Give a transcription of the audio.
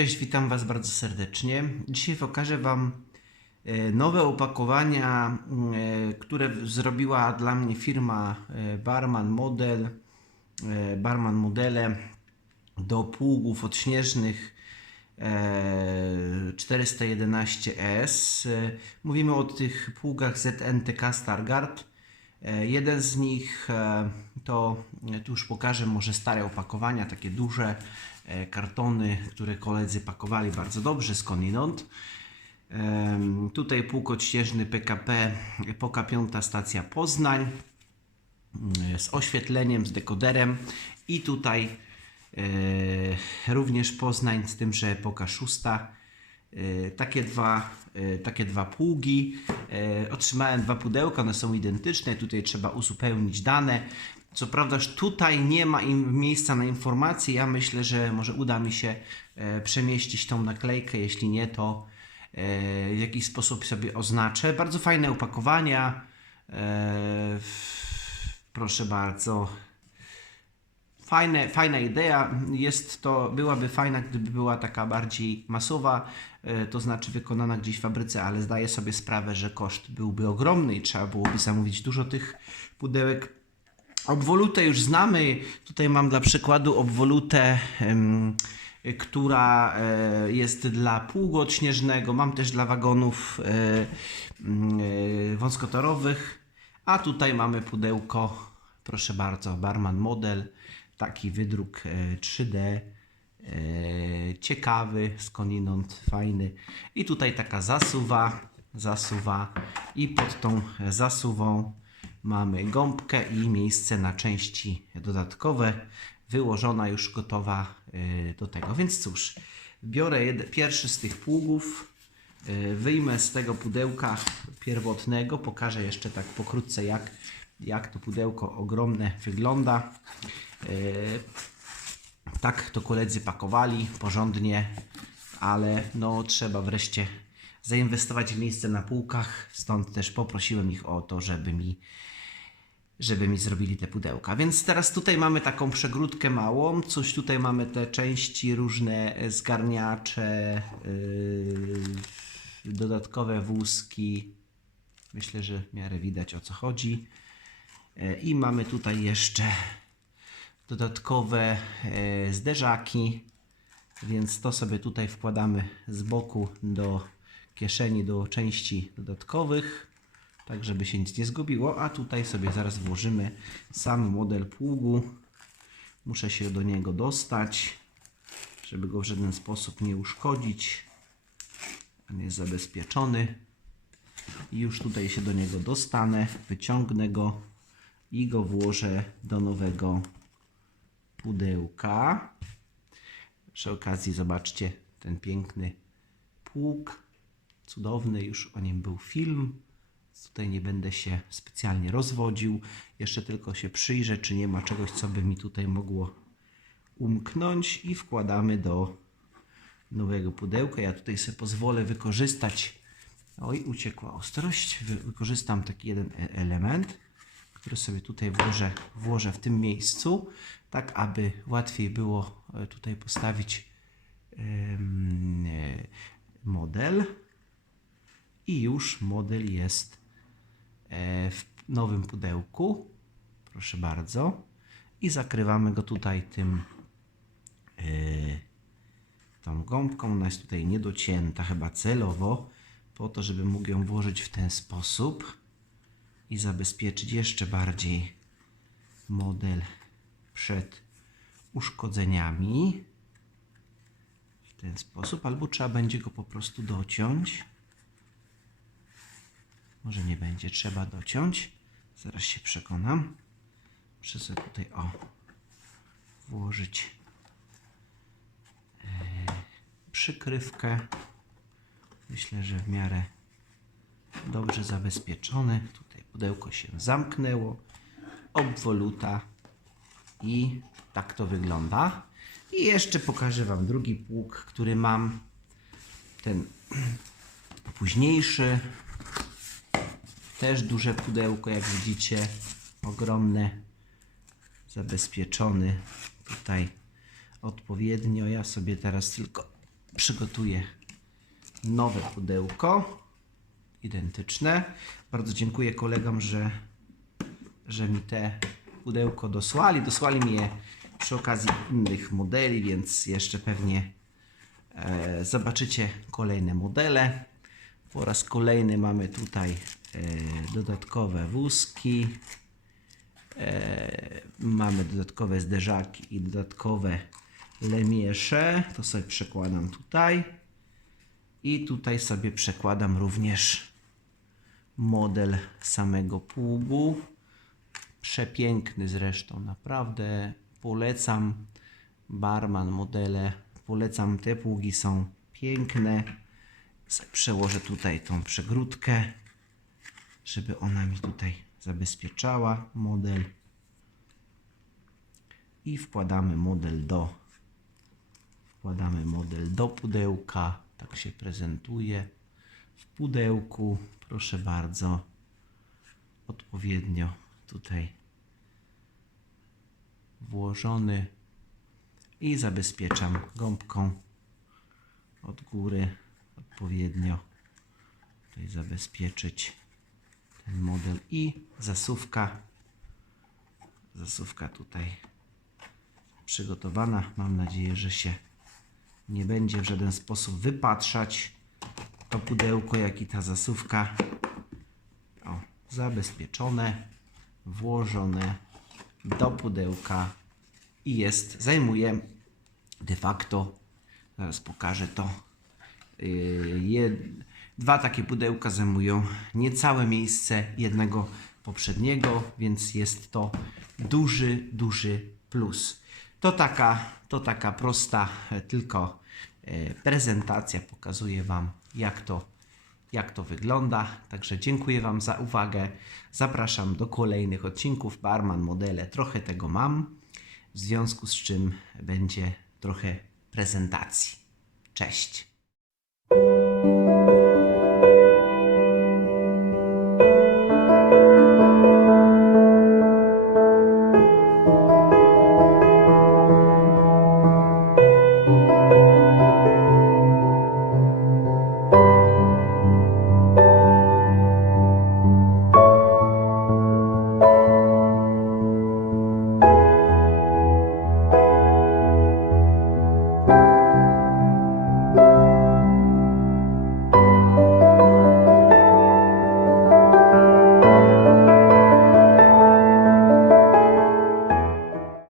Cześć, witam Was bardzo serdecznie. Dzisiaj pokażę Wam e, nowe opakowania, e, które zrobiła dla mnie firma e, Barman Model, Barman Modele do pługów odśnieżnych e, 411S. E, Mówimy o tych pługach ZNTK Stargard. E, jeden z nich e, to, e, tu już pokażę, może stare opakowania, takie duże kartony, które koledzy pakowali bardzo dobrze skądinąd. Tutaj półkocieżny PKP Epoka 5 stacja Poznań mm, z oświetleniem, z dekoderem i tutaj również Poznań z tym, że Epoka 6 takie, dwa, e, takie dwa pługi. E, otrzymałem dwa pudełka, one są identyczne. Tutaj trzeba uzupełnić dane. Co prawda, tutaj nie ma im miejsca na informacje. Ja myślę, że może uda mi się e, przemieścić tą naklejkę. Jeśli nie, to e, w jakiś sposób sobie oznaczę. Bardzo fajne opakowania. E, proszę bardzo. Fajne, fajna idea. Jest to, byłaby fajna, gdyby była taka bardziej masowa, e, to znaczy wykonana gdzieś w fabryce, ale zdaję sobie sprawę, że koszt byłby ogromny i trzeba byłoby zamówić dużo tych pudełek. Obwolutę już znamy. Tutaj mam dla przykładu obwolutę, która e, jest dla odśnieżnego. Mam też dla wagonów e, wąskotorowych. A tutaj mamy pudełko, proszę bardzo, Barman Model. Taki wydruk e, 3D. e, Ciekawy, skądinąd fajny. I tutaj taka zasuwa, zasuwa. I pod tą zasuwą mamy gąbkę i miejsce na części dodatkowe. Wyłożona już gotowa y, do tego. Więc cóż, biorę pierwszy z tych pługów. Wyjmę z tego pudełka pierwotnego. Pokażę jeszcze tak pokrótce, jak, jak to pudełko ogromne wygląda. Y, tak to koledzy pakowali porządnie, ale no trzeba wreszcie zainwestować w miejsce na półkach. Stąd też poprosiłem ich o to, żeby mi żeby mi zrobili te pudełka. Więc teraz tutaj mamy taką przegródkę małą. Coś tutaj mamy te części różne e, zgarniacze, yy, dodatkowe wózki. Myślę, że w miarę widać o co chodzi. E, I mamy tutaj jeszcze dodatkowe e, zderzaki, więc to sobie tutaj wkładamy z boku do kieszeni, do części dodatkowych, tak żeby się nic nie zgubiło, a tutaj sobie zaraz włożymy sam model pługu. Muszę się do niego dostać, żeby go w żaden sposób nie uszkodzić. On jest zabezpieczony. I już tutaj się do niego dostanę, wyciągnę go i go włożę do nowego pudełka. Przy okazji zobaczcie ten piękny pług. Cudowny, już o nim był film. Tutaj nie będę się specjalnie rozwodził. Jeszcze tylko się przyjrzę, czy nie ma czegoś, co by mi tutaj mogło umknąć i wkładamy do nowego pudełka. Ja tutaj sobie pozwolę wykorzystać. Oj, uciekła ostrość. Wy, wykorzystam taki jeden e- element, który sobie tutaj włożę, włożę w tym miejscu, tak aby łatwiej było e, tutaj postawić e, model. I już model jest e, w nowym pudełku. Proszę bardzo. I zakrywamy go tutaj tym tą gąbką. Ona jest tutaj niedocięta, chyba celowo, po to, żeby mógł ją włożyć w ten sposób i zabezpieczyć jeszcze bardziej model przed uszkodzeniami. W ten sposób, albo trzeba będzie go po prostu dociąć. Może nie będzie trzeba dociąć. Zaraz się przekonam. Muszę sobie tutaj o włożyć e, przykrywkę. Myślę, że w miarę dobrze zabezpieczony. Tutaj pudełko się zamknęło. Obwoluta i tak to wygląda. I jeszcze pokażę Wam drugi pług, który mam. Ten późniejszy. Też duże pudełko, jak widzicie. Ogromne. Zabezpieczony tutaj odpowiednio. Ja sobie teraz tylko przygotuję nowe pudełko. Identyczne. Bardzo dziękuję kolegom, że, że mi te pudełko dosłali. Dosłali mi je przy okazji innych modeli, więc jeszcze pewnie e, zobaczycie kolejne modele. Po raz kolejny mamy tutaj e, dodatkowe wózki. E, mamy dodatkowe zderzaki i dodatkowe lemiesze. To sobie przekładam tutaj. I tutaj sobie przekładam również model samego pługu. Przepiękny zresztą, naprawdę polecam. Barman modele, polecam. Te pługi są piękne. Przełożę tutaj tą przegródkę, żeby ona mi tutaj zabezpieczała model. I wkładamy model do wkładamy model do pudełka. Tak się prezentuje w pudełku. Proszę bardzo. Odpowiednio tutaj włożony. I zabezpieczam gąbką od góry. Odpowiednio tutaj zabezpieczyć ten model. I zasuwka. Zasuwka tutaj przygotowana. Mam nadzieję, że się nie będzie w żaden sposób wypatrzać to pudełko jak i ta zasuwka o, zabezpieczone włożone do pudełka i jest, zajmuje de facto, zaraz pokażę to, yy, je, dwa takie pudełka zajmują niecałe miejsce jednego poprzedniego, więc jest to duży, duży plus. To taka, to taka prosta tylko prezentacja, pokazuję Wam jak to, jak to wygląda. Także dziękuję Wam za uwagę. Zapraszam do kolejnych odcinków Barman Modele. Trochę tego mam, w związku z czym będzie trochę prezentacji. Cześć.